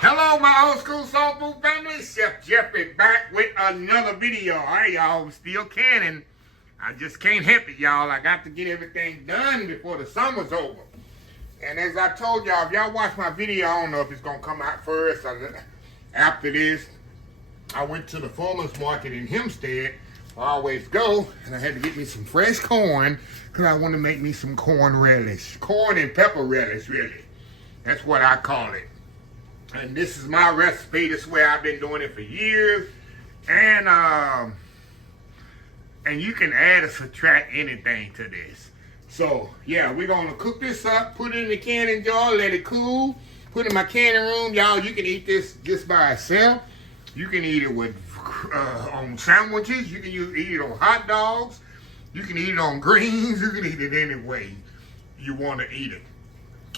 Hello, my old school soul food family. Chef Jeff is back with another video. All right, y'all, I'm still canning. I just can't help it, y'all. I got to get everything done before the summer's over. And as I told y'all, if y'all watch my video, I don't know if it's going to come out first or after this. I went to the farmer's market in Hempstead. I always go, and I had to get me some fresh corn because I want to make me some corn relish. Corn and pepper relish, really. That's what I call it. And this is my recipe. This is where I've been doing it for years. And you can add or subtract anything to this. So, yeah, we're going to cook this up, put it in the canning jar, let it cool, put it in my canning room. Y'all, you can eat this just by itself. You can eat it with on sandwiches. You can eat it on hot dogs. You can eat it on greens. You can eat it any way you want to eat it.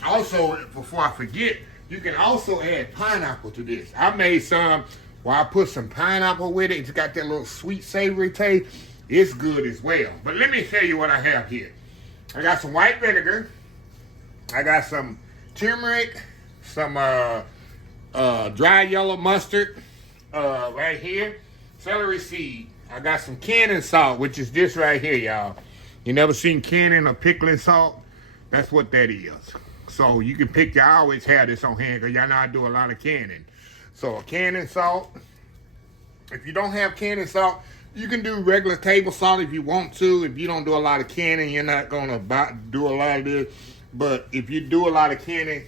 Also, before I forget, you can also add pineapple to this. I made some where I put some pineapple with it. It's got that little sweet, savory taste. It's good as well. But let me tell you what I have here. I got some white vinegar. I got some turmeric, some dry yellow mustard right here, celery seed. I got some canning salt, which is this right here, y'all. You never seen canning or pickling salt? That's what that is. So you can pick, I always have this on hand because y'all know I do a lot of canning. So a canning salt. If you don't have canning salt, you can do regular table salt if you want to. If you don't do a lot of canning, you're not going to do a lot of this. But if you do a lot of canning,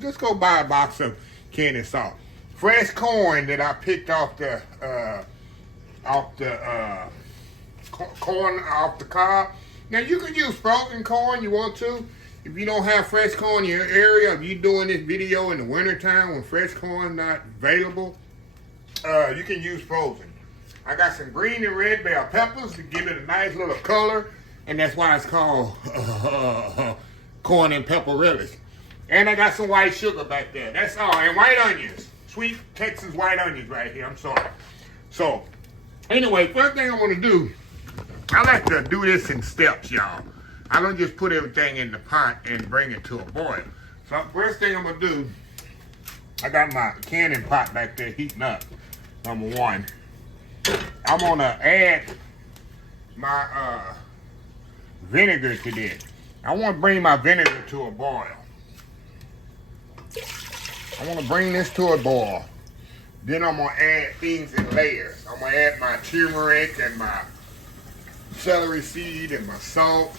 just go buy a box of canning salt. Fresh corn that I picked off the corn off the cob. Now you can use frozen corn you want to. If you don't have fresh corn in your area, if you're doing this video in the wintertime when fresh corn not available, you can use frozen. I got some green and red bell peppers to give it a nice little color, and that's why it's called corn and pepper relish. And I got some white sugar back there. That's all. And white onions. Sweet Texas white onions right here. I'm sorry. So, anyway, first thing I want to do, I like to do this in steps, y'all. I don't just put everything in the pot and bring it to a boil. So first thing I'm gonna do, I got my canning pot back there heating up, number one. I'm gonna add my vinegar to this. I wanna bring my vinegar to a boil. I wanna bring this to a boil. Then I'm gonna add things in layers. I'm gonna add my turmeric and my celery seed and my salt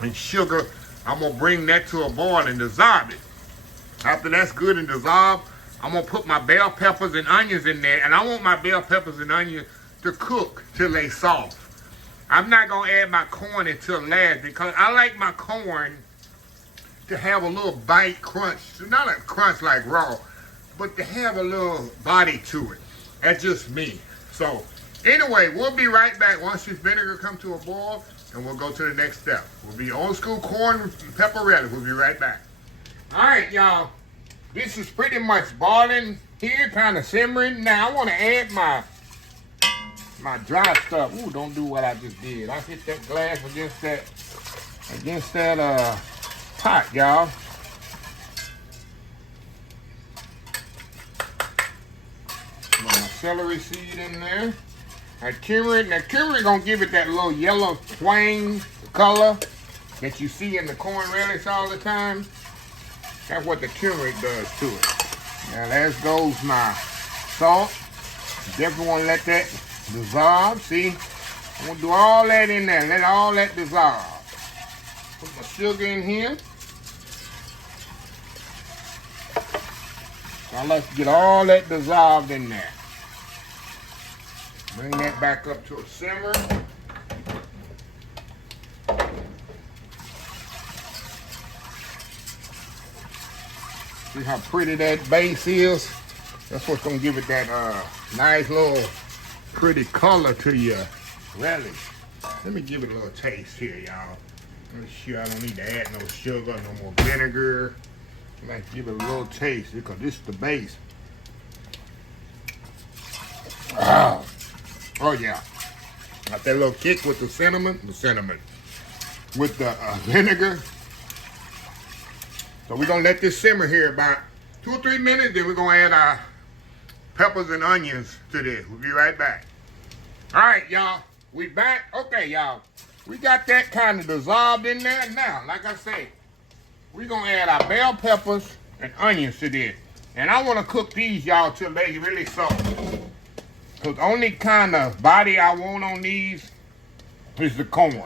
and sugar. I'm gonna bring that to a boil and dissolve it. After that's good and dissolved, I'm gonna put my bell peppers and onions in there, and I want my bell peppers and onions to cook till they soft. I'm not gonna add my corn until last because I like my corn to have a little bite crunch. Not a crunch like raw, but to have a little body to it. That's just me. So anyway, we'll be right back once this vinegar comes to a boil, and we'll go to the next step. We'll be old school corn and pepper relish. We'll be right back. All right, y'all. This is pretty much boiling here, kind of simmering. Now I want to add my dry stuff. Ooh, don't do what I just did. I hit that glass against that pot, y'all. Put my celery seed in there. Now turmeric gonna give it that little yellow twang color that you see in the corn relish all the time. That's what the turmeric does to it. Now there goes my salt. Definitely want to let that dissolve. See, I'm gonna do all that in there. Let all that dissolve. Put my sugar in here. I like to get all that dissolved in there. Bring that back up to a simmer. See how pretty that base is? That's what's gonna give it that nice little pretty color to your relish. Let me give it a little taste here, y'all. Make sure I don't need to add no sugar, no more vinegar. I like to give it a little taste because this is the base. Oh yeah. Got that little kick with the cinnamon, with the vinegar. So we're gonna let this simmer here about 2 or 3 minutes, then we're gonna add our peppers and onions to this. We'll be right back. All right, y'all, we back. Okay, y'all, we got that kind of dissolved in there. Now, like I say, we're gonna add our bell peppers and onions to this. And I wanna cook these, y'all, till they really soft. Cause the only kind of body I want on these is the corn.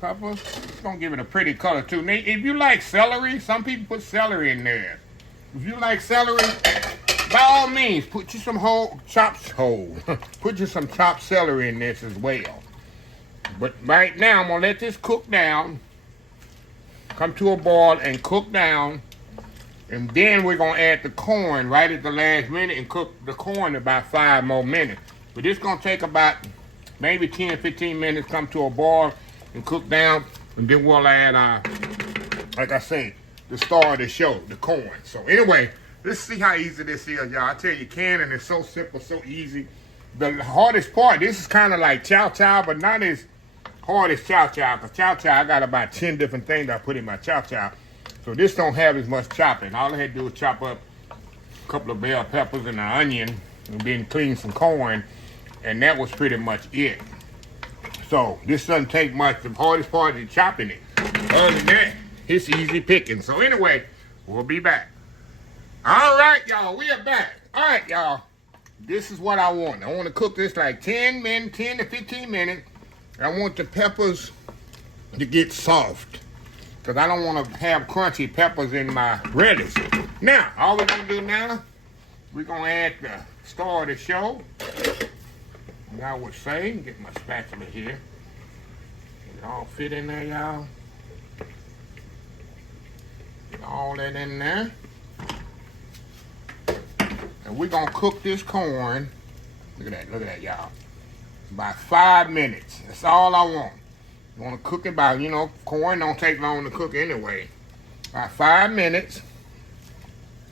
Peppers, it's gonna give it a pretty color too. Now, if you like celery, some people put celery in there. If you like celery, by all means, put you some put you some chopped celery in this as well. But right now, I'm gonna let this cook down, come to a boil and cook down, and then we're gonna add the corn right at the last minute and cook the corn about 5 more minutes. But this gonna take about maybe 10, 15 minutes, come to a boil and cook down, and then we'll add our, like I say, the star of the show, the corn. So anyway, let's see how easy this is, y'all. I tell you, canning is so simple, so easy. The hardest part, this is kind of like chow chow, but not as hard as chow chow, because chow chow, I got about 10 different things I put in my chow chow. So this don't have as much chopping. All I had to do was chop up a couple of bell peppers and an onion, and then clean some corn, and that was pretty much it. So this doesn't take much. The hardest part is chopping it. Other than that, it's easy picking. So anyway, we'll be back. All right, y'all, we are back. All right, y'all, this is what I want. I want to cook this like 10 to 15 minutes. I want the peppers to get soft, because I don't want to have crunchy peppers in my relish. Now, all we're going to do now, we're going to add the star of the show. And I would say, get my spatula here. It all fit in there, y'all. Get all that in there. And we're going to cook this corn. Look at that, y'all. About 5 minutes. That's all I want. You want to cook it by, you know, corn don't take long to cook anyway. About 5 minutes.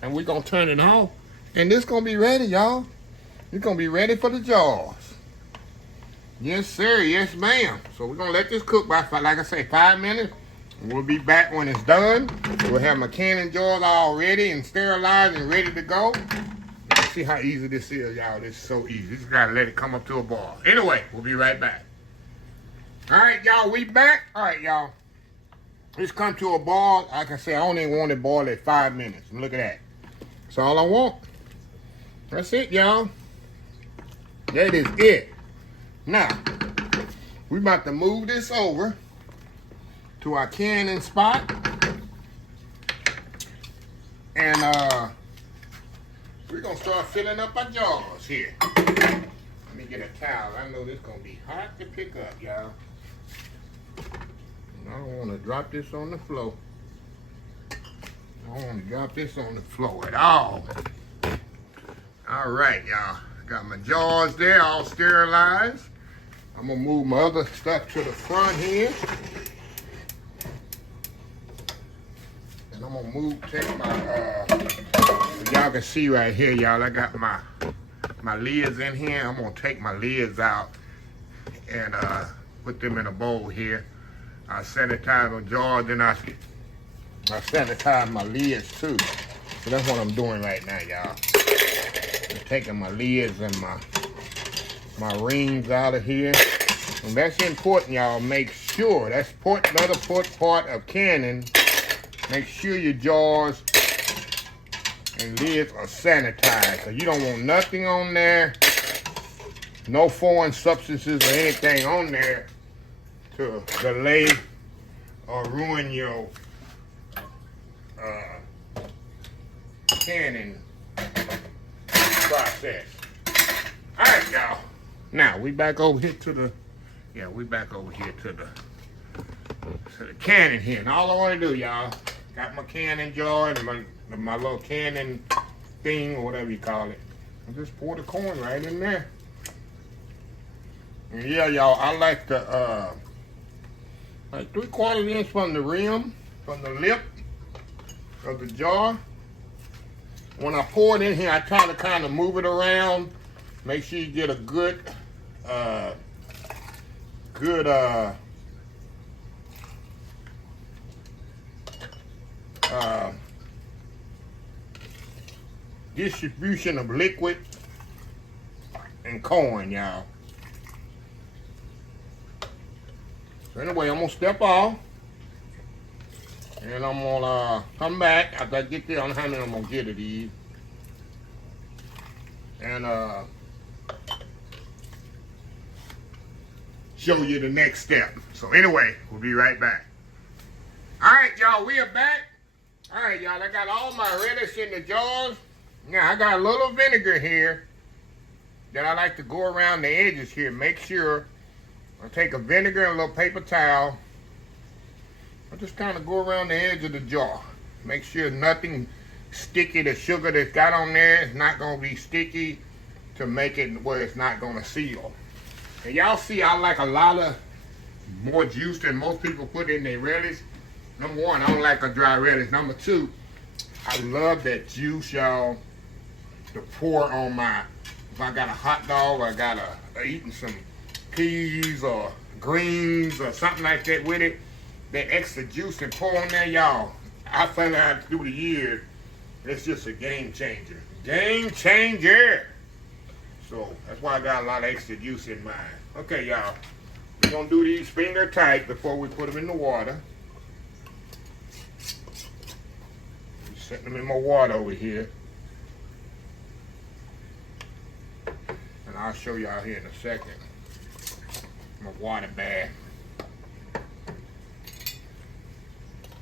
And we're going to turn it off. And this going to be ready, y'all. It's going to be ready for the jars. Yes, sir. Yes, ma'am. So we're going to let this cook by, like I say, 5 minutes. We'll be back when it's done. We'll have my canning jars all ready and sterilized and ready to go. Let's see how easy this is, y'all. This is so easy. You just got to let it come up to a boil. Anyway, we'll be right back. All right, y'all. We back. All right, y'all. This come to a boil. Like I said, I only want it boiled at 5 minutes. And look at that. That's all I want. That's it, y'all. That is it. Now, we're about to move this over to our canning spot. And we're going to start filling up our jars here. Let me get a towel. I know this is going to be hot to pick up, y'all. I don't want to drop this on the floor. I don't want to drop this on the floor at all. All right, y'all. Got my jars there all sterilized. I'm going to move my other stuff to the front here. And I'm going to take my, so y'all can see right here, y'all, I got my lids in here. I'm going to take my lids out and put them in a bowl here. I sanitize my jars, then I sanitize my lids too. So that's what I'm doing right now, y'all. I'm taking my lids and my rings out of here. And that's important, y'all. Make sure, that's another important part of canning. Make sure your jars and lids are sanitized. So you don't want nothing on there, no foreign substances or anything on there to delay or ruin your canning process. All right, y'all. Now we back over here to the, to the canning here. And all I want to do, y'all, got my canning jar and my little canning thing or whatever you call it. I just pour the corn right in there. And yeah, y'all, I like the like 3/4 inch from the rim, from the lip of the jar. When I pour it in here, I try to kind of move it around. Make sure you get a good distribution of liquid and corn, y'all. So anyway, I'm gonna step off, and I'm gonna come back after I get there. I don't know how many I'm gonna get of these, and show you the next step. So anyway, we'll be right back. All right, y'all, we are back. All right, y'all, I got all my relish in the jars. Now, I got a little vinegar here that I like to go around the edges here. Make sure I take a vinegar and a little paper towel. I just kind of go around the edge of the jar. Make sure nothing sticky. The sugar that's got on there is not going to be sticky to make it where it's not going to seal. And y'all see, I like a lot of more juice than most people put in their relish. Number one, I don't like a dry relish. Number two, I love that juice, y'all, to pour on my, if I got a hot dog or I got eating some peas or greens or something like that with it, that extra juice and pour on there, y'all. I found out through the years, it's just a game changer. Game changer! So that's why I got a lot of extra juice in mine. Okay, y'all. We're going to do these finger tight before we put them in the water. Set them in my water over here. And I'll show y'all here in a second. My water bath.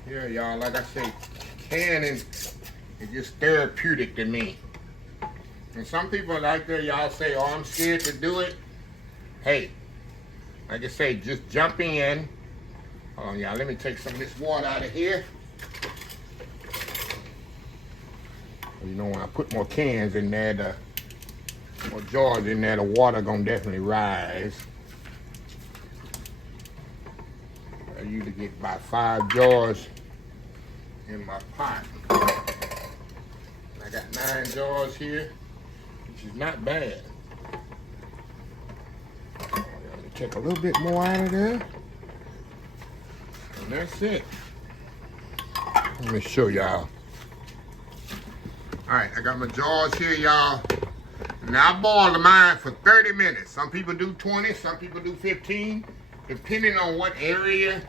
Yeah, y'all, like I say, canning is just therapeutic to me. And some people like that, y'all say, oh, I'm scared to do it. Hey, like I say, just jump in. Hold on, y'all, let me take some of this water out of here. You know, when I put more cans in there, more jars in there, the water gonna definitely rise. I usually get about 5 jars in my pot. I got 9 jars here, which is not bad. Let me take a little bit more out of there. And that's it. Let me show y'all. All right, I got my jars here, y'all. Now I boil mine for 30 minutes. Some people do 20, some people do 15, depending on what area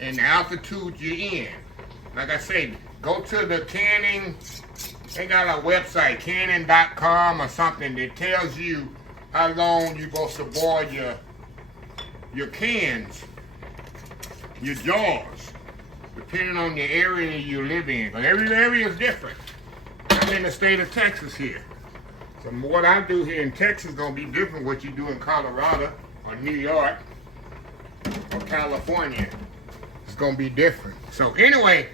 and the altitude you're in. Like I said, go to the canning, they got a website, canning.com or something that tells you how long you're supposed to boil your cans, your jars, depending on the area you live in. But every area is different. I'm in the state of Texas here. So what I do here in Texas is going to be different what you do in Colorado or New York or California. It's going to be different. So anyway,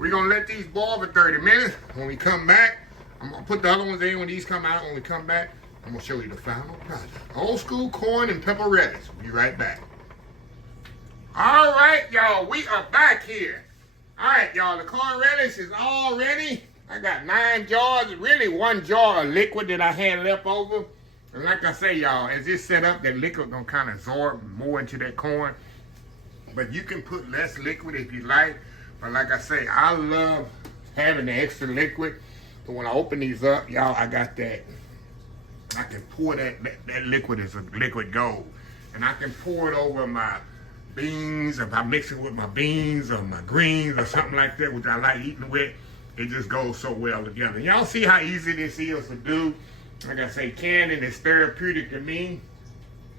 we're going to let these boil for 30 minutes. When we come back, I'm going to put the other ones in when these come out. When we come back, I'm going to show you the final product. Old school corn and pepper relish. We'll be right back. All right, y'all. We are back here. All right, y'all. The corn relish is all ready. I got 9 jars, really 1 jar of liquid that I had left over. And like I say, y'all, as it's set up, that liquid gonna kind of absorb more into that corn. But you can put less liquid if you like. But like I say, I love having the extra liquid. So when I open these up, y'all, I got that. I can pour that liquid as a liquid gold. And I can pour it over my beans, if I mix it with my beans or my greens or something like that, which I like eating with. It just goes so well together. Y'all see how easy this is to do? Like I say, canning is therapeutic to me.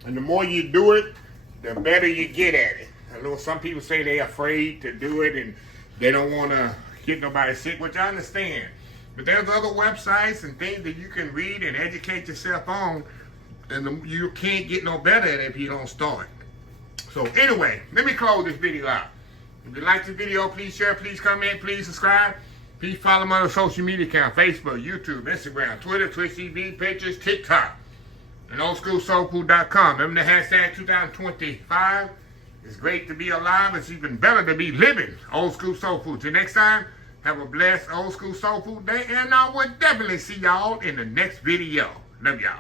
And the more you do it, the better you get at it. I know some people say they're afraid to do it and they don't want to get nobody sick, which I understand. But there's other websites and things that you can read and educate yourself on. And you can't get no better at it if you don't start. So anyway, let me close this video out. If you like this video, please share, please comment, please subscribe. Please follow my other social media account, Facebook, YouTube, Instagram, Twitter, Twitch TV, Pinterest, TikTok, and oldschoolsoulfood.com. Remember the hashtag 2025. It's great to be alive. It's even better to be living old school soul food. Till next time, have a blessed old school soul food day, and I will definitely see y'all in the next video. Love y'all.